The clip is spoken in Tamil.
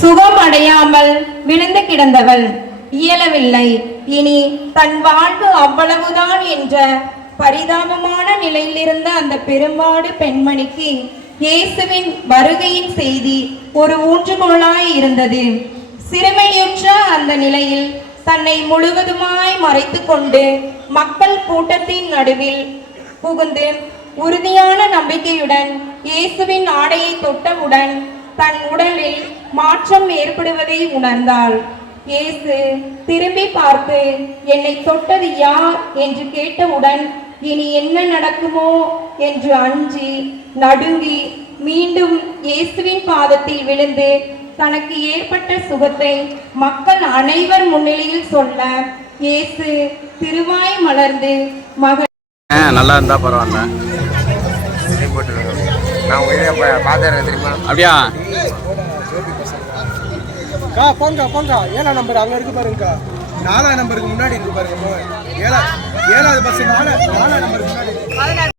சுகம் அடையாமல் விழுந்து கிடந்தவள் இயலவில்லை. இனி தன் வாழ்வு அவ்வளவுதான் என்ற பரிதாபமான நிலையிலிருந்த அந்த பெரும்பாடு பெண்மணிக்கு இயேசுவின் வருகையின் செய்தி ஒரு ஊன்றுகோலாய் இருந்தது. சிறுமையுற்ற அந்த நிலையில் தன்னை முழுவதுமாய் மறைத்து கொண்டு மக்கள் கூட்டத்தின் நடுவில் புகுந்து உறுதியான நம்பிக்கையுடன் இயேசுவின் ஆடையை தொட்டவுடன் தன் உடலில் மாற்றம் ஏற்படுவதை உணர்ந்தாள். இயேசு திரும்பி பார்த்து என்னை தொட்டது யார் என்று கேட்டவுடன் இனி என்ன நடக்குமோ என்று அஞ்சி நடுங்கி மீண்டும் இயேசுவின் பாதத்தில் விழுந்து தனக்கு ஏற்பட்ட சுகத்தை மக்கள் அனைவர் முன்னிலையில் சொல்ல இயேசு திருவாய் மலர்ந்து மகன் நல்லா இருந்தா பரவாயில்ல. அப்படியா போங்க போங்க. 7ஆம் நம்பர் அங்க இருக்கு பாருங்கக்கா. 4ஆம் நம்பருக்கு முன்னாடி இருக்கு பாருங்க. 7ஆவது பஸ் 4ஆம் நம்பருக்கு முன்னாடி.